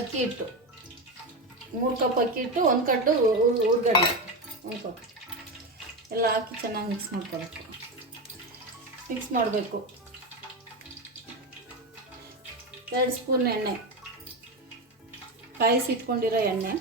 ಅಕ್ಕಿ ಹಿಟ್ಟು, 3 ಕಪ್ ಅಕ್ಕಿ ಹಿಟ್ಟು, 1 ಕಟ್ಟು ಉಳ್ಳಾಗಡ್ಡೆ, 1 ಕಪ್ ಎಲ್ಲ ಹಾಕಿ ಚೆನ್ನಾಗಿ ಮಿಕ್ಸ್ ಮಾಡ್ಕೊಬೇಕು. ಮಿಕ್ಸ್ ಮಾಡಬೇಕು. 2 ಸ್ಪೂನ್ ಎಣ್ಣೆ, ಕಾಯಿಸಿಟ್ಕೊಂಡಿರೋ ಎಣ್ಣೆ,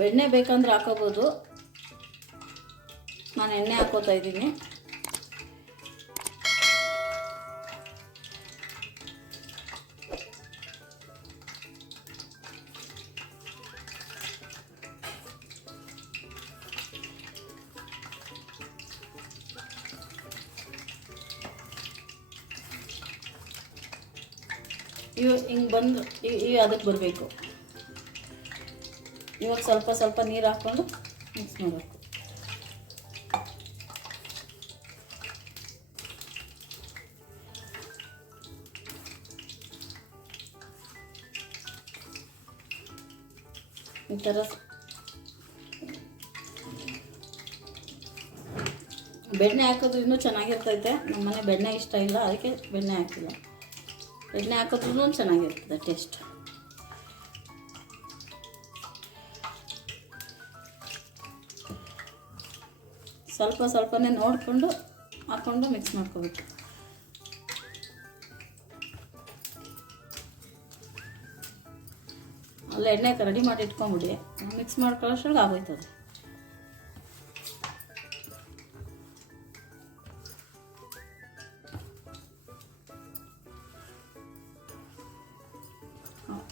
ಬೆಣ್ಣೆ ಬೇಕಂದ್ರೆ ಹಾಕೋಬೋದು. ನಾನು ಎಣ್ಣೆ ಹಾಕೋತಾ ಇದ್ದೀನಿ. ಹಿಂಗೆ ಬಂದು ಅದಕ್ಕೆ ಬರಬೇಕು. ಇವಾಗ ಸ್ವಲ್ಪ ಸ್ವಲ್ಪ ನೀರು ಹಾಕ್ಕೊಂಡು ಮಿಕ್ಸ್ ಮಾಡಬೇಕು. ಈ ಥರ ಬೆಣ್ಣೆ ಹಾಕಿದ್ರೂ ಇನ್ನೂ ಚೆನ್ನಾಗಿರ್ತೈತೆ. ನಮ್ಮನೆ ಬೆಣ್ಣೆ ಇಷ್ಟ ಇಲ್ಲ, ಅದಕ್ಕೆ ಬೆಣ್ಣೆ ಹಾಕಿಲ್ಲ. ಬೆಣ್ಣೆ ಹಾಕಿದ್ರೂ ಚೆನ್ನಾಗಿರ್ತದೆ ಟೇಸ್ಟ್. ಸ್ವಲ್ಪ ಸ್ವಲ್ಪನೇ ನೋಡಿಕೊಂಡು ಹಾಕ್ಕೊಂಡು ಮಿಕ್ಸ್ ಮಾಡ್ಕೋಬೇಕು. ಅಲ್ಲ ಎಣ್ಣೆ ರೆಡಿ ಮಾಡಿ ಇಟ್ಕೊಂಬಿಡಿ, ಮಿಕ್ಸ್ ಮಾಡ್ಕೊಳ್ಳೋಷ್ಟ್ರಲ್ಲಿ ಆಗೋಯ್ತದೆ.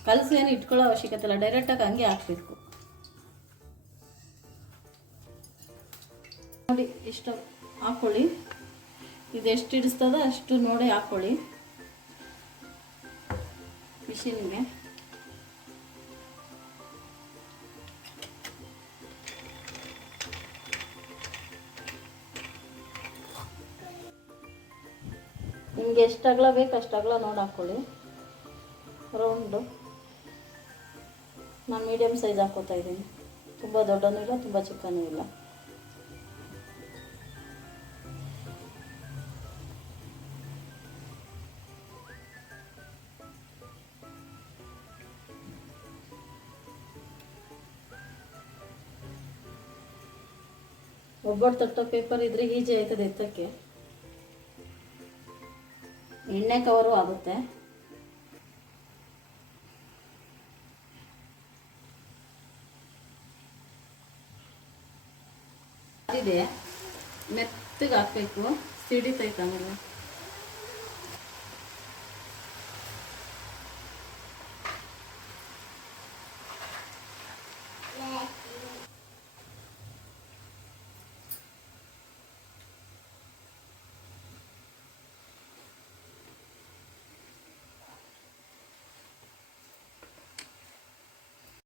ಕಲಸಿ ಏನು ಇಟ್ಕೊಳ್ಳೋ ಅವಶ್ಯಕತೆ ಇಲ್ಲ, ಡೈರೆಕ್ಟಾಗಿ ಹಂಗೆ ಹಾಕಬೇಕು. ನೋಡಿ ಇಷ್ಟು ಹಾಕ್ಕೊಳ್ಳಿ. ಇದು ಎಷ್ಟು ಹಿಡಿಸ್ತದೋ ಅಷ್ಟು ನೋಡಿ ಹಾಕ್ಕೊಳ್ಳಿ ಮಿಷಿನ್ಗೆ. ನಿಮಗೆ ಎಷ್ಟು ಅಗಲ ಬೇಕು ಅಷ್ಟು ಅಗಲ ನೋಡಿ ಹಾಕ್ಕೊಳ್ಳಿ. ರೌಂಡು ನಾನು ಮೀಡಿಯಮ್ ಸೈಜ್ ಹಾಕ್ಕೋತಾ ಇದ್ದೀನಿ. ತುಂಬ ದೊಡ್ಡನೂ ಇಲ್ಲ, ತುಂಬ ಚಿಕ್ಕನೂ ಇಲ್ಲ. ಒಬ್ಬಟ್ಟು ತಟ್ಟೋ ಪೇಪರ್ ಇದ್ರೆ ಈಜಿ ಆಯ್ತದೆ ಎತ್ತಕ್ಕೆ. ಎಣ್ಣೆ ಕವರು ಆಗುತ್ತೆ. ಇದೆ ಮೆತ್ತಗೆ ಹಾಕಬೇಕು, ಸಿಡಿತೈತೆ ಆಮೇಲೆ.